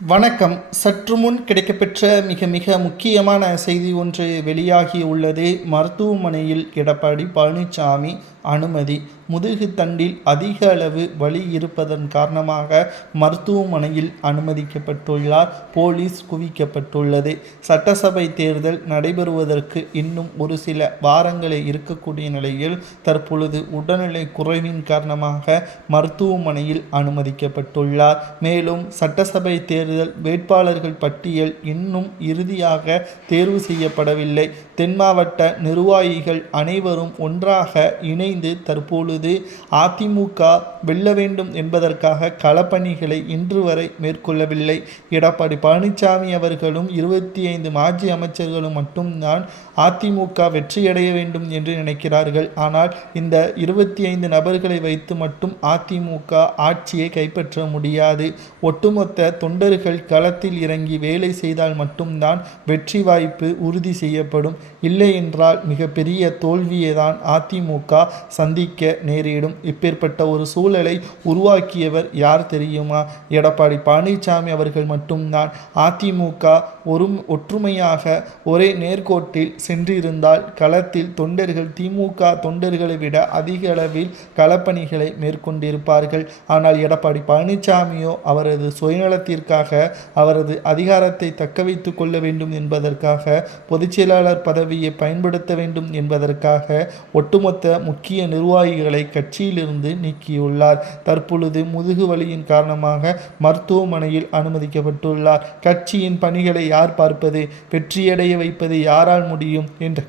வணக்கம். சற்று முன் கிடைக்கப்பெற்ற மிக முக்கியமான செய்தி ஒன்று வெளியாகி உள்ளது. மருத்துவமனையில் எடப்பாடி பழனிசாமி அனுமதி. முதுகு தண்டில் அதிக அளவு வலி இருப்பதன் காரணமாக மருத்துவமனையில் அனுமதிக்கப்பட்டுள்ளார். போலீஸ் குவிக்கப்பட்டுள்ளது. சட்டசபை தேர்தல் நடைபெறுவதற்கு இன்னும் ஒரு சில வாரங்களே இருக்கக்கூடிய நிலையில் தற்பொழுது உடல்நிலை குறைவின் காரணமாக மருத்துவமனையில் அனுமதிக்கப்பட்டுள்ளார். மேலும் சட்டசபை தேர்தல் வேட்பாளர்கள் பட்டியல் இன்னும் இறுதியாக தேர்வு செய்யப்படவில்லை. தென் மாவட்ட நிர்வாகிகள் அனைவரும் ஒன்றாக இணைந்து தற்பொழுது அதிமுக வெல்ல வேண்டும் என்பதற்காக களப்பணிகளை இன்று வரை மேற்கொள்ளவில்லை. எடப்பாடி பழனிசாமி அவர்களும் 25 மாஜி அமைச்சர்களும் மட்டும்தான் அதிமுக வெற்றியடைய வேண்டும் என்று நினைக்கிறார்கள். ஆனால் இந்த 25 நபர்களை வைத்து மட்டும் அதிமுக ஆட்சியை கைப்பற்ற முடியாது. ஒட்டுமொத்த தொண்டர்கள் களத்தில் இறங்கி வேலை செய்தால் மட்டும்தான் வெற்றி வாய்ப்பு உறுதி செய்யப்படும். இல்லை என்றால் மிகப்பெரிய தோல்வியை தான் அதிமுக சந்திக்க நேரிடும். இப்பேற்பட்ட ஒரு சூழலை உருவாக்கியவர் யார் தெரியுமா? எடப்பாடி பழனிசாமி அவர்கள் மட்டும்தான். அதிமுக ஒற்றுமையாக ஒரே நேர்கோட்டில் சென்றிருந்தால் களத்தில் தொண்டர்கள் திமுக தொண்டர்களை விட அதிக அளவில் களப்பணிகளை மேற்கொண்டிருப்பார்கள். ஆனால் எடப்பாடி பழனிசாமியோ அவரது சுயநலத்திற்காக அவரது அதிகாரத்தை தக்க வைத்துக் கொள்ள வேண்டும் என்பதற்காக பொதுச்செயலாளர் பதவியை பயன்படுத்த வேண்டும் என்பதற்காக ஒட்டுமொத்த முக்கிய நிர்வாகிகளை கட்சியிலிருந்து நீக்கியுள்ளார். தற்பொழுது முதுகு வலியின் காரணமாக மருத்துவமனையில் அனுமதிக்கப்பட்டுள்ளார். கட்சியின் பணிகளை யார் பார்ப்பது? வெற்றியடைய வைப்பது யாரால் முடியும் என்ற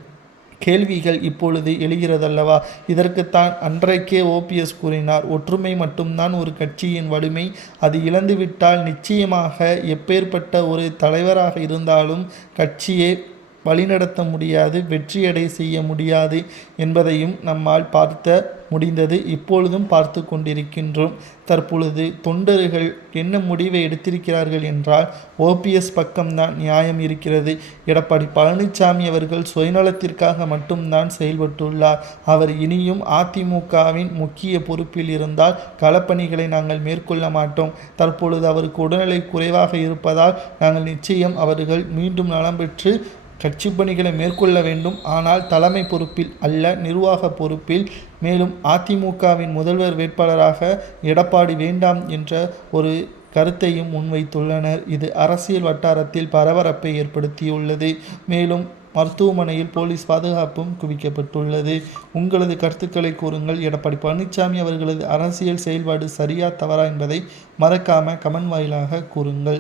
கேள்விகள் இப்பொழுது எழுகிறதல்லவா? இதற்குத்தான் அன்றைக்கே ஓபிஎஸ் கூறினார், ஒற்றுமை மட்டும்தான் ஒரு கட்சியின் வலிமை. அது இழந்துவிட்டால் நிச்சயமாக எப்பேற்பட்ட ஒரு தலைவராக இருந்தாலும் கட்சியை வழிநடத்த முடியாது, வெற்றியடை செய்ய முடியாது என்பதையும் நம்மால் பார்த்த முடிந்தது. இப்பொழுதும் பார்த்து கொண்டிருக்கின்றோம். தற்பொழுது தொண்டர்கள் என்ன முடிவை எடுத்திருக்கிறார்கள் என்றால் ஓபிஎஸ் பக்கம்தான் நியாயம் இருக்கிறது. எடப்பாடி பழனிசாமி அவர்கள் சுயநலத்திற்காக மட்டும்தான் செயல்பட்டுள்ளார். அவர் இனியும் அதிமுகவின் முக்கிய பொறுப்பில் இருந்தால் களப்பணிகளை நாங்கள் மேற்கொள்ள மாட்டோம். தற்பொழுது அவருக்கு உடல்நிலை குறைவாக இருப்பதால் நாங்கள் நிச்சயம் அவர்கள் மீண்டும் நலம் பெற்று கட்சி பணிகளை மேற்கொள்ள வேண்டும். ஆனால் தலைமை பொறுப்பில் அல்ல, நிர்வாக பொறுப்பில். மேலும் அதிமுகவின் முதல்வர் வேட்பாளராக எடப்பாடி வேண்டாம் என்ற ஒரு கருத்தையும் முன்வைத்துள்ளனர். இது அரசியல் வட்டாரத்தில் பரபரப்பை ஏற்படுத்தியுள்ளது. மேலும் மருத்துவமனையில் போலீஸ் பாதுகாப்பும் குவிக்கப்பட்டுள்ளது. உங்களது கருத்துக்களை கூறுங்கள். எடப்பாடி பழனிசாமி அவர்களது அரசியல் செயல்பாடு சரியா தவறா என்பதை மறக்காம கமெண்ட் வாயிலாக கூறுங்கள்.